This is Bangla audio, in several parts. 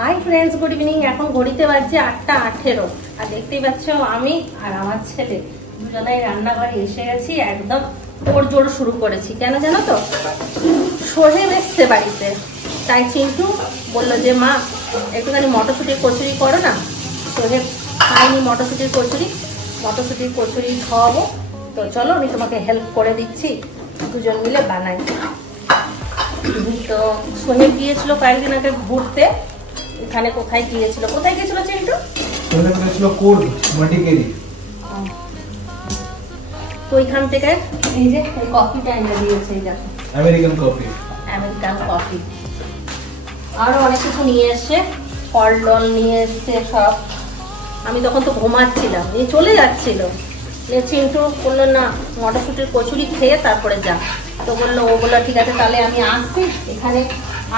Hi friends, good evening. এখন ঘড়িতে বাজছে 8:18 আর দেখতেই পাচ্ছ আমি আর আমার ছেলে দুজনেই রান্নাঘরে এসে গেছি। একদম তোড়জোড় শুরু করেছি। কেন জানো তো, সোহেব এসছে বাড়িতে, তাই চিন্টু বললো যে মা একটুখানি মটরশুঁটির কচুরি করো না। সোহেব খাইনি মটরশুঁটির কচুরি খাওয়াবো, তো চলো আমি তোমাকে হেল্প করে দিচ্ছি, দুজন মিলে বানাই। তো সোহেব গিয়েছিল কয়েকদিন আগে ঘুরতে। এখানে কোথায় গিয়েছিল চিন্টু? তো ওইখান থেকে এই যে কফিটা এনে দিয়েছে, এই দেখো আমেরিকান কফি। আরো অনেক কিছু নিয়ে এসছে, ফল ডল নিয়ে এসছে সব। আমি তখন তো ঘুমাচ্ছিলাম, নিয়ে চলে যাচ্ছিল। চিন্টু বললো না মটরশুঁটির কচুরি খেয়ে তারপরে যা। তো ও বললো ঠিক আছে তাহলে আমি আসছি। এখানে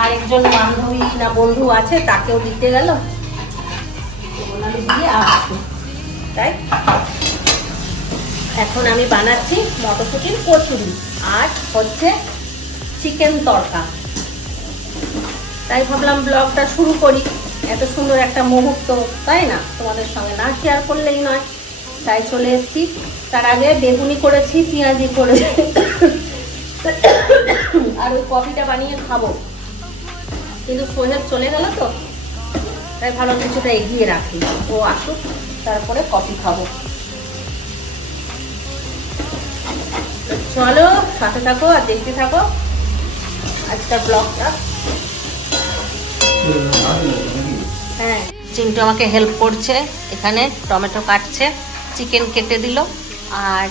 আরেকজন বান্ধবী না বন্ধু আছে, তাকেও দিতে গেল, আমি দিয়ে আসছি। তাই এখন আমি বানাচ্ছি মটরশুঁটির কচুরি আর হচ্ছে চিকেন তড়কা। তাই ভাবলাম ব্লগটা শুরু করি। এত সুন্দর একটা মুহূর্ত, তাই না, তোমাদের সঙ্গে না শেয়ার করলেই নয়। তাই চলে এসেছি। তার আগে বেগুনি করেছি, পেঁয়াজি করেছি আর ওই কফিটা বানিয়ে খাবো, কিন্তু সোহেব চলে গেল তো, তাই ভালো কিছুটা এগিয়ে রাখি। ও আসুক, তারপরে কফি খাবো। চলো সাথে থাকো আর দেখতে থাকো আজকের ব্লগটা। হ্যাঁ, চিন্টু আমাকে হেল্প করছে, এখানে টমেটো কাটছে, চিকেন কেটে দিল, আর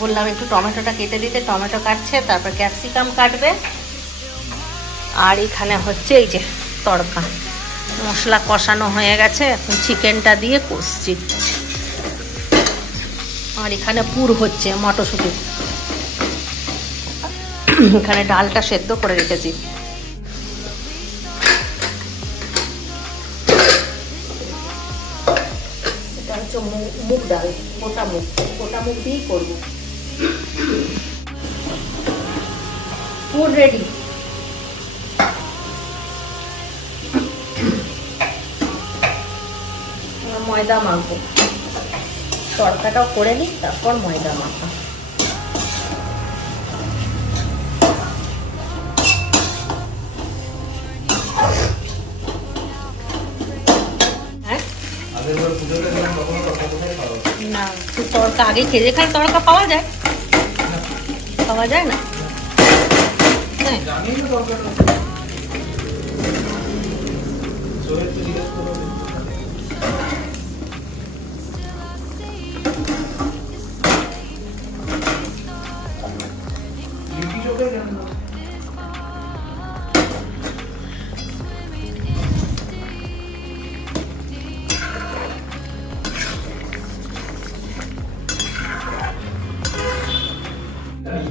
বললাম একটু টমেটোটা কেটে দিতে, টমেটো কাটছে, তারপর ক্যাপসিকাম কাটবে। আর এখানে হচ্ছে এই যে তড়কা, মশলা কষানো হয়ে গেছে, এখন চিকেনটা দিয়ে কষছি। আর এখানে পুর হচ্ছে মটরশুঁটি, এখানে ডালটা সেদ্ধ করে রেখেছি। এটা হচ্ছে মুগ ডাল, গোটা মুগ দিয়েই করবো। পুর রেডি। ময়দা মাখবো, তড়কাটাও করে নিই, তারপর ময়দা মাখা। না, তড়কা আগে খেয়ে, যেখানে তড়কা পাওয়া যায় না।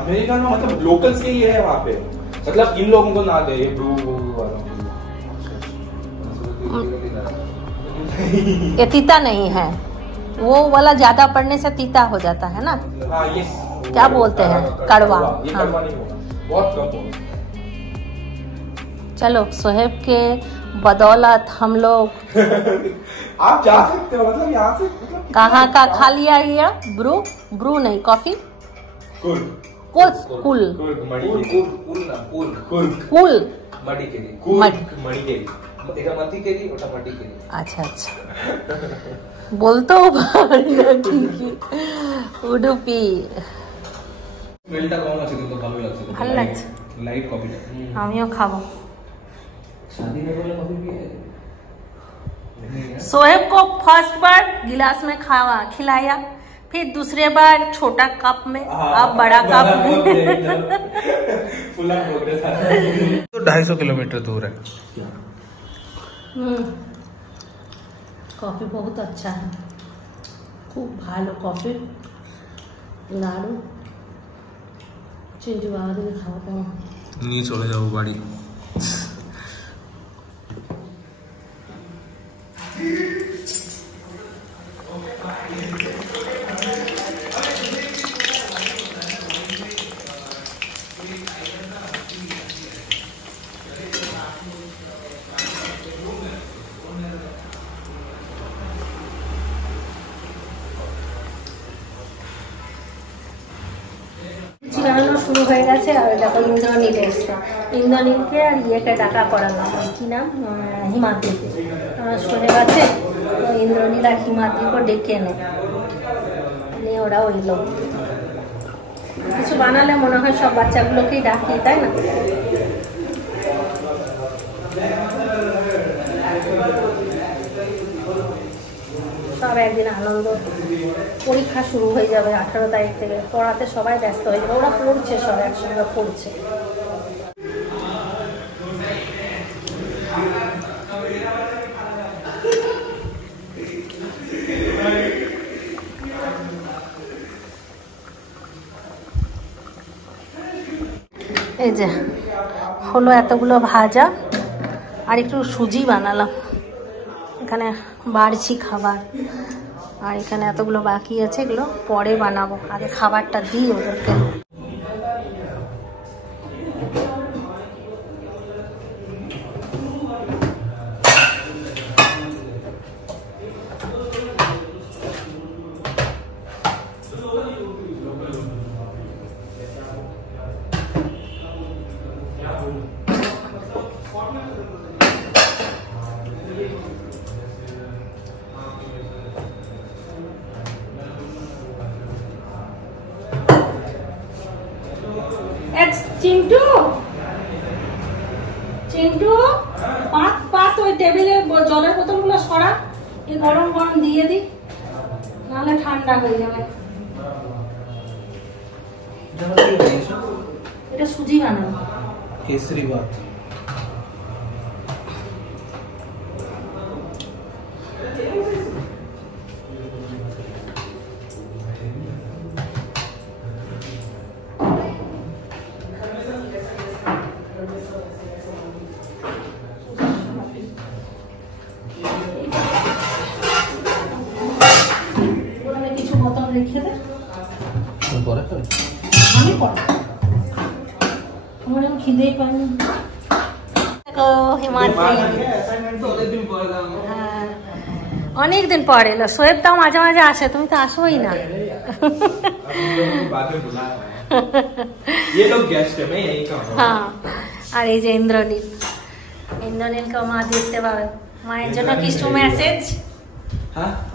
अमेरिकन मतलब लोकल्स के ही है वहाँ पे, मतलब इन लोगों को ना दे ये ब्रू वालों को। ये तीता नहीं है, वो वाला ज्यादा पड़ने से तीता हो जाता है ना। हाँ, ये क्या बोलते हैं, कड़वा। ये कड़वा नहीं हो, बहुत कम हो। चलो सोहेब के बदौलत हम लोग आप जा सकते हो, मतलब यहाँ से मतलब कहाँ का खा लिया ये ब्रू नहीं, कॉफी कुल अच्छा বলতো উডুপি। মেলটা কম আছে কিন্তু ভালো লাগছে, ভালো লাগছে, লাইট কফিটা আমিও খাবো। शादी में वाला कॉफी पिए? सोहेब को फर्स्ट बार गिलास में खिलाया, फिर दूसरे बार छोटा कप में, अब बड़ा कप में। तो 250 किलोमीटर दूर है। कॉफी बहुत अच्छा है, खूब भालो कॉफी। लाडू चिंटू बाबा दिखे खाওয়াতে নিয়ে চলে যাবো বাড়ি। শুরু হয়ে গেছে। আর দেখো ইন্দ্রনীল এসছে, ইন্দ্রনীলকে আর ইয়েকে ডাকা করালাম, কি নাম, হিমাদ্রিকে শুনে গেছে। ইন্দ্রনীল আর হিমাদ্রিকে ডেকে নিয়ে ওরা ওইলো। কিছু বানালে মনে হয় সব বাচ্চাগুলোকেই ডাকি, তাই না? সব একদিন আনন্দ। পরীক্ষা শুরু হয়ে যাবে 18 তারিখ থেকে, পড়াতে সবাই ব্যস্ত হয়ে যাবে। ওরা পড়ছে, সব একসঙ্গে পড়ছে। এই যে হলো এতগুলো ভাজা, আর একটু সুজি বানালাম। এখানে বাড়ছি খাবার, আর এখানে এতগুলো বাকি আছে, এগুলো পরে বানাবো। আগে খাবারটা দিই ওদেরকে। চিন্টু, চিন্টু, পাত ওই টেবিলে জলের বোতলগুলো সরা, এই গরম গরম দিয়ে দি, নাহলে ঠান্ডা হয়ে যাবে। এটা সুজি বানানো, কেসরি ভাত। কিছু বোতল রেখে দে, আমি পরে আমার খিদেই পাইনি। অনেকদিন পর এলো। সোয়েবটাও মাঝে মাঝে আসে, তুমি তো আসোই না। হ্যাঁ, আর এই যে ইন্দ্রনীল, ইন্দ্রনীলকে মা দেখতে পাবে। মায়ের জন্য কিছু মেসেজ,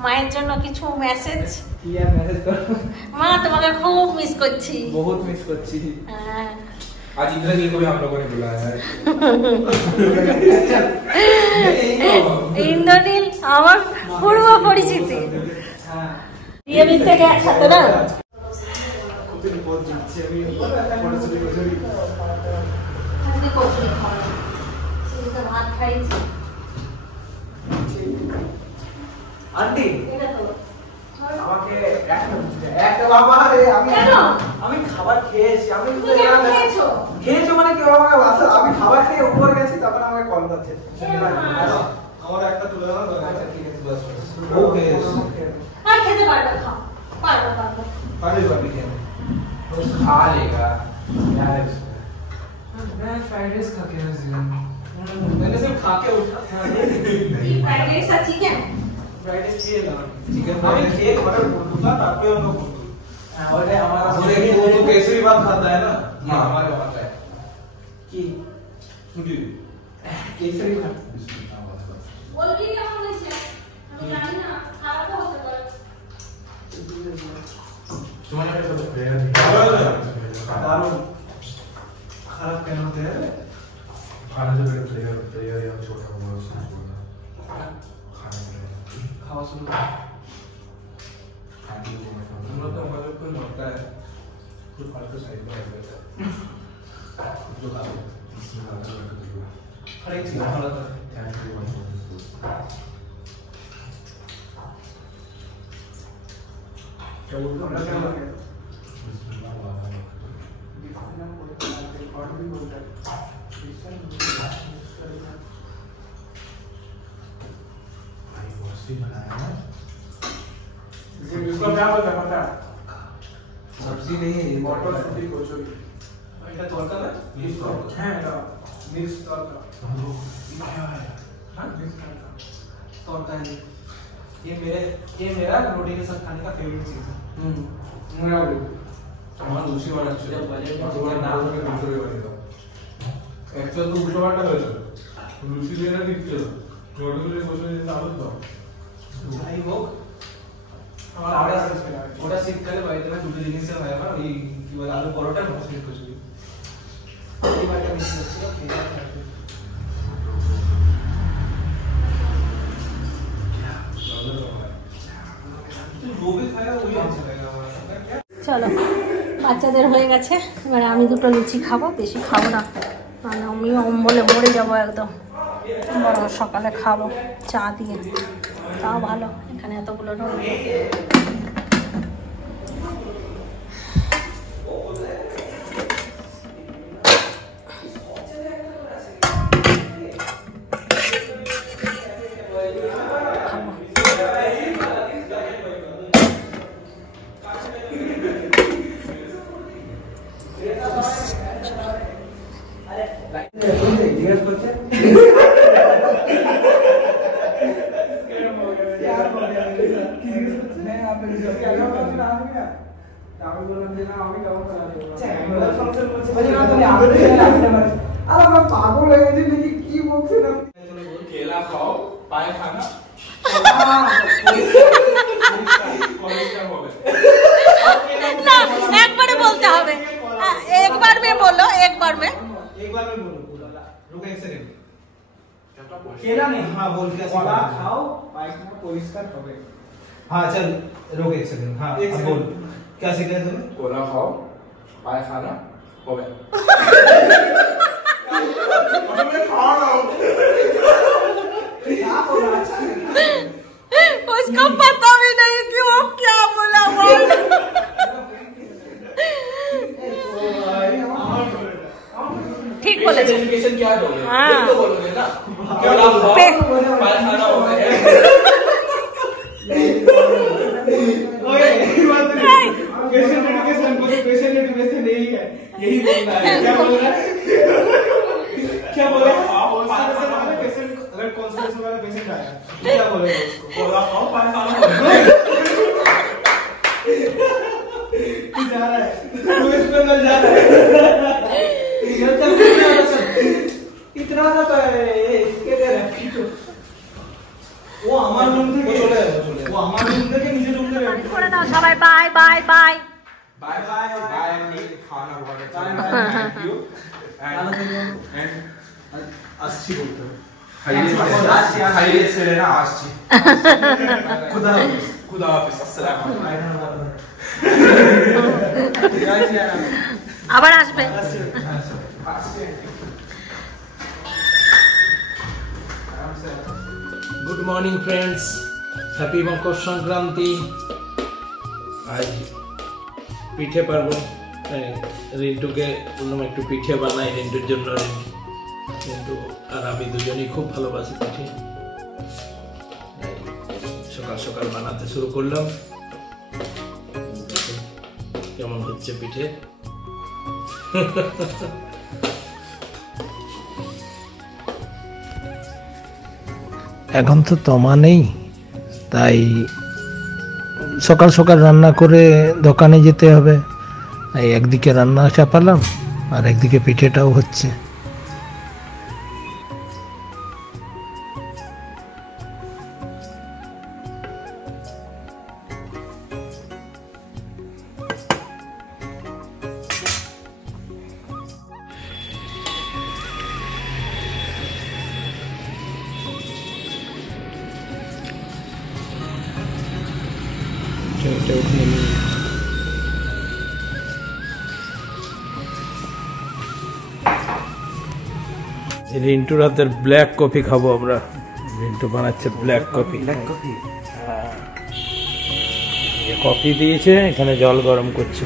মায়ের জন্য কিছু মেসেজ। মা তোমাকে খুব মিস করছি, बहुत मिस করছি। आज इंद्रनील को भी हम लोगों ने बुलाया है। इंद्रनील আমার পূর্ব পরিচিতি। বিয়ে দিতে একসাথে না, ভাত খাইছি। আন্টি আমাকে একটা বাবা রে, আমি খাবার খেয়েছি। আমি খেয়েছো মানে কেউ আমাকে বাসা, আমি খাবার খেয়ে উপরে গেছি, তারপর আমাকে কল করছে। আমার একটা তুলে দাও। আচ্ছা ঠিক আছে, বাস ওকে। আর খেতে পারবে, খাও, পারবে पार्टी क्या खा लेगा यार। मैं फ्राइड राइस खा के मैंने सिर्फ खा के उठा था। फ्राइड राइस और चिकन, फ्राइड राइस चाहिए ना, चिकन हमें केक ऑर्डर करता था पे हम लोग। और हमारा वो तो केसरी बात खाता है ना, ये हमारे वहां का है कि मुझे केसरी बात बोल भी क्या होने से हम जाने ना खाना तो होता है। तुम्हारे पे तो प्लेयर दारू खराब क्या होते हैं खाना जो प्लेयर या छोटा हुआ उसको बोलना खाना खाओ सुनो हम लोग तो हमारे को लगता है कुछ फालतू तो साइड में रहता है जो खा इसमें आता है हर एक चीज खाना था ध्यान से वन चलो तो क्या हो गया इसको क्या बोलते हैं पता? सब्जी नहीं है, मटर सब्जी कोचोरी। इधर तड़का है? मिक्स तड़का। है ना? मिक्स तड़का। क्या है? हाँ मिक्स तड़का। तड़का है ये मेरा रोटी के साथ खाने का फेवरेट चीज है। मेरा भी। আমার লুচি বানাচ্ছিল তোমার নাম ধরে ভিতরে বানিয়ে দাও অ্যাকচুয়ালি তো উল্টো পাল্টা হয়েছে লুচি দিয়ে না দিচ্ছিল নর্মালি বসে দিতে আলো দাও যাই হোক ওটা শীতকালে বাড়িতে না দুটো জিনিস হয় আমার ওই কি বলে আলু পরোটা মশলা কচুরি এই বাটা মিস হচ্ছিল চলো বাচ্চাদের হয়ে গেছে, এবারে আমি দুটো লুচি খাবো, বেশি খাবো না, মানে আমি অম্বলে মরে যাবো একদম। বড় সকালে খাবো চা দিয়ে, তাও ভালো এখানে এতগুলো রোল। पागल है की बोलते ना केला खाओ पाए खाना ना एक बार बोलते হবে, एक बार में बोलो, एक बार में बोलो। रुको एक सेकंड, केला नहीं, हाँ बोल के केला खाओ पाए खाना परिष्कार হবে। हाँ चल रुक एक सेकंड, हाँ अब बोल क्या सीखा तुमने? कोला खाओ पाए खाना হবে उसको पता भी नहीं कि वो क्या बोला। ठीक बोले एजुकेशन क्या दोगे? हाँ तो बोलोगे ना कोला खाओ पाए खाना होगा। ओए ये बात नहीं, पेशेंट एजुकेशन को तो पेशेंट एजुकेशन नहीं है, यही बोलना है। क्या बोल रहा है? क्या बोले? पेशेंट अगर कॉन्सल्टेशन वाला पेशेंट आया क्या बोलेगा उसको? कोला खाओ पाए खाना होगा। जा रहा है तू इस पे जा रहा है इतना सा तो है इसके दे रखी तो वो हमारे रूम থেকে চলে যাবে, वो हमारे रूम থেকে নিচে रूम में बैठ করে দাও সবাই, bye bye bye bye bye bye खाना हुआ है थैंक यू एंड अच्छी बोलते हो खाइए से लेना आशी खुदा खुदा हाफिज अस्सलाम वालेकुम আবার আসবে। Good morning friends, happy Makar Sankranti. आज পিঠে পারবো, রিন্টুকে বললাম একটু পিঠে বানাই রিন্টুর জন্য। রিন্টু আর আমি দুজনেই খুব ভালোবাসি পিঠে। সকাল সকাল বানাতে শুরু করলাম, কেমন হচ্ছে পিঠে। এখন তো তমা নেই, তাই সকাল সকাল রান্না করে দোকানে যেতে হবে। এই একদিকে রান্না চাপালাম আর একদিকে পিঠেটাও হচ্ছে। রিন্টুর হাতের ব্ল্যাক কফি খাবো আমরা। রিন্টু বানাচ্ছে ব্ল্যাক কফি। কফি দিয়েছে, এখানে জল গরম করছে।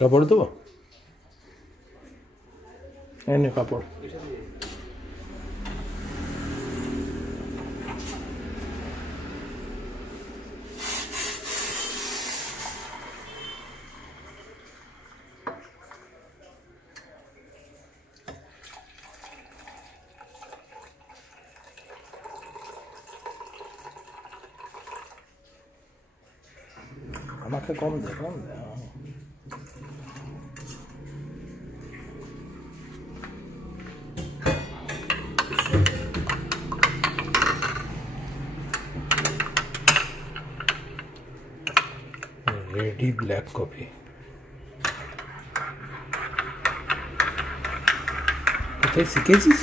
কাপড় দেবো, এনে কাপড়। আমাকে কম দে রেডি ব্ল্যাক কফি। কোথায় শিখেছিস?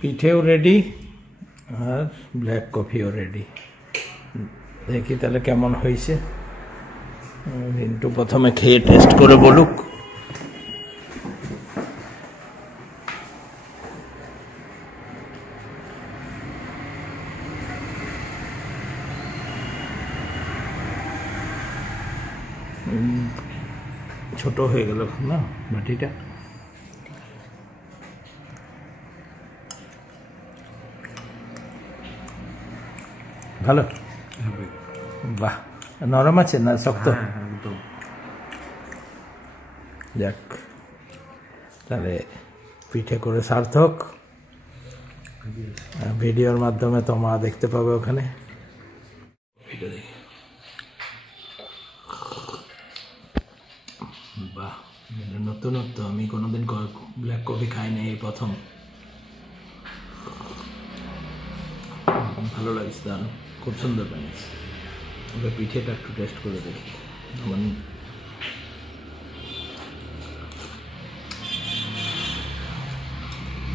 পিঠেও রেডি আর ব্ল্যাক কফিও রেডি। দেখি তাহলে কেমন হয়েছে। রিন্টু প্রথমে খেয়ে টেস্ট করে বলুক। ছোট হয়ে গেল না বাটিটা। ভালো, বাহ। নরম আছে না শক্ত? যাক, তাহলে পিঠে করে সার্থক। ভিডিওর মাধ্যমে তোমা দেখতে পাবে ওখানে। বাহ, নতুনত্ব। আমি কোনোদিন ব্ল্যাক কফি খাই না, এই প্রথম। ভালো লাগছে, দারুণ, খুব সুন্দর বানিয়েছে। ওকে পিঠেটা একটু টেস্ট করে দেখি।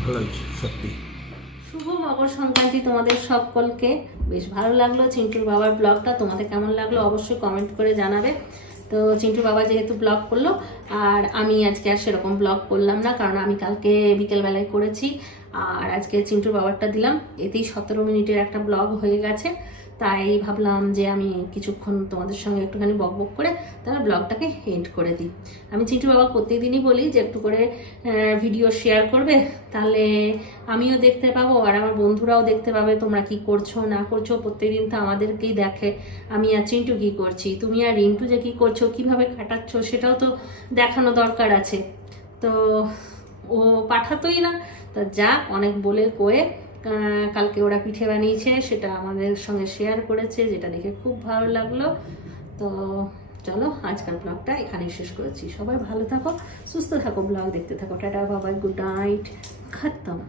ভালো হয়েছে সত্যি। শুভ মকর সংক্রান্তি তোমাদের সকলকে। বেশ ভালো লাগলো চিন্টুর বাবার ব্লগটা। তোমাদের কেমন লাগলো অবশ্যই কমেন্ট করে জানাবে। তো চিন্টুর বাবা যেহেতু ব্লগ করলো, আর আমি আজকে আর সেরকম ব্লগ করলাম না, কারণ আমি কালকে বিকেলবেলায় করেছি, আর আজকে চিন্টুর বাবারটা দিলাম। এতেই 17 মিনিটের একটা ব্লগ হয়ে গেছে। তাই ভাবলাম যে আমি কিছুক্ষণ তোমাদের সঙ্গে একটুখানি বকবক করে তাহলে ব্লগটাকে এন্ড করে দিই। আমি চিন্টুর বাবা প্রত্যেকদিনই বলি যে একটু করে ভিডিও শেয়ার করবে, তাহলে আমিও দেখতে পাবো আর আমার বন্ধুরাও দেখতে পাবে তোমরা কি করছো না করছো। প্রত্যেকদিন তো আমাদেরকেই দেখে আমি আর চিন্টু কি করছি, তুমি আর রিন্টু যে কি করছো, কিভাবে কাটাচ্ছ, সেটাও তো দেখানো দরকার আছে। তো ও পাঠাতোই না, তা যাক, অনেক বলে কয়ে কালকে ওরা পিঠে বানিয়েছে, সেটা আমাদের সঙ্গে শেয়ার করেছে, যেটা দেখে খুব ভালো লাগলো। তো চলো আজকাল ব্লগটা এখানেই শেষ করেছি। সবাই ভালো থাকো, সুস্থ থাকো, ব্লগ দেখতে থাকো। টাটা, বাবাই, গুড নাইট, খতম।